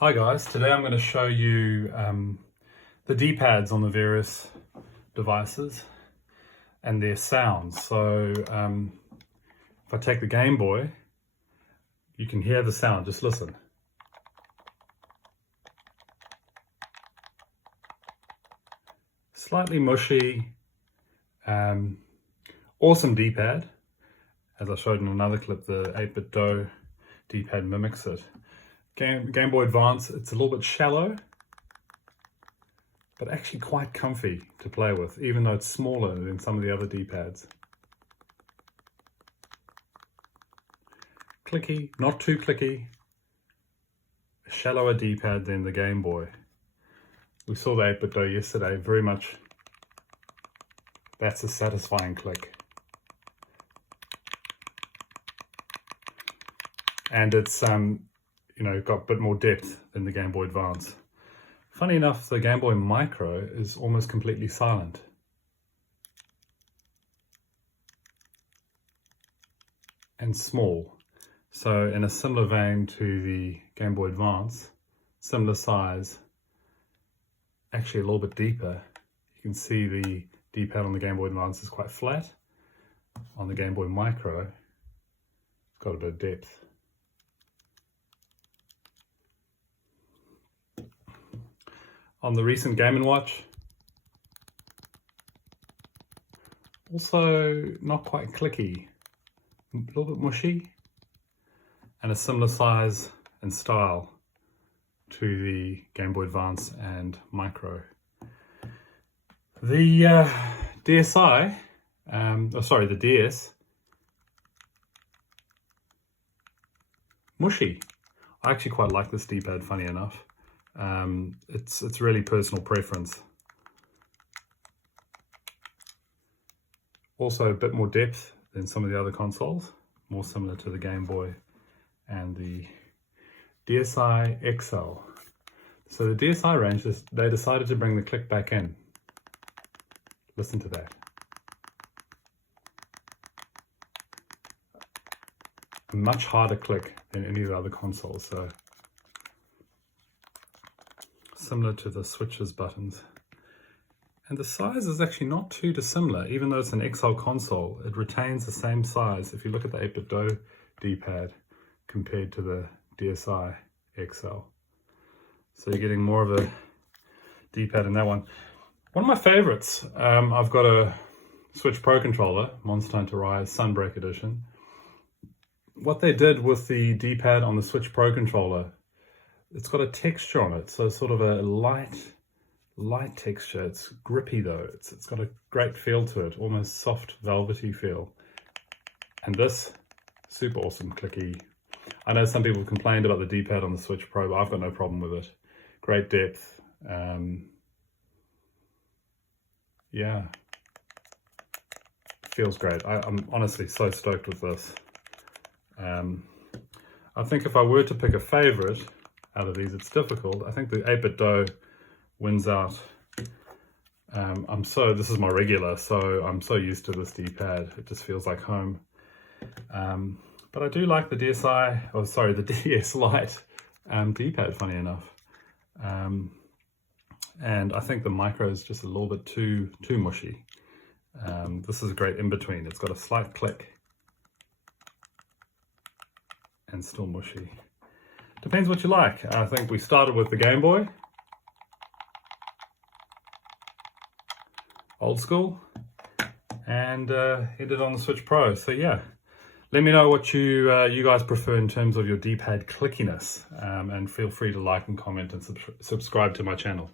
Hi guys, today I'm going to show you the D-pads on the various devices and their sounds. So if I take the Game Boy, you can hear the sound, just listen. Slightly mushy, awesome D-pad. As I showed in another clip, the 8-bit Do D-pad mimics it. Game Boy Advance, it's a little bit shallow, but actually quite comfy to play with, even though it's smaller than some of the other D-pads. Clicky, not too clicky. A shallower D-pad than the Game Boy. We saw the 8-bit Do yesterday, very much, that's a satisfying click. And it's got a bit more depth than the Game Boy Advance. Funny enough, the Game Boy Micro is almost completely silent. And small. So in a similar vein to the Game Boy Advance, similar size, actually a little bit deeper. You can see the D-pad on the Game Boy Advance is quite flat. On the Game Boy Micro, it's got a bit of depth. On the recent Game & Watch, also not quite clicky, a little bit mushy, and a similar size and style to the Game Boy Advance and Micro. The DSi, the DS, mushy. I actually quite like this D-pad, funny enough. It's really personal preference. Also a bit more depth than some of the other consoles, more similar to the Game Boy and the DSi XL. So the DSi range, they decided to bring the click back in. Listen to that. A much harder click than any of the other consoles. So similar to the switches buttons. And the size is actually not too dissimilar. Even though it's an XL console, it retains the same size if you look at the 8-bit Do D-pad compared to the DSi XL. So you're getting more of a D-pad in that one. One of my favorites, I've got a Switch Pro Controller, Monster Hunter Rise Sunbreak Edition. What they did with the D-pad on the Switch Pro Controller, it's got a texture on it, so sort of a light texture. It's grippy though. It's got a great feel to it, almost soft, velvety feel. And this, super awesome, clicky. I know some people complained about the D-pad on the Switch Pro, but I've got no problem with it. Great depth. Yeah, feels great. I'm honestly so stoked with this. I think if I were to pick a favorite out of these, it's difficult. I think the 8-bit Do wins out. This is my regular, so I'm so used to this D-pad. It just feels like home. But I do like the the DS Lite D-pad, funny enough. And I think the Micro is just a little bit too mushy. This is a great in-between. It's got a slight click and still mushy. Depends what you like. I think we started with the Game Boy, old school, and ended on the Switch Pro. So yeah, let me know what you guys prefer in terms of your D-pad clickiness, and feel free to like and comment and subscribe to my channel.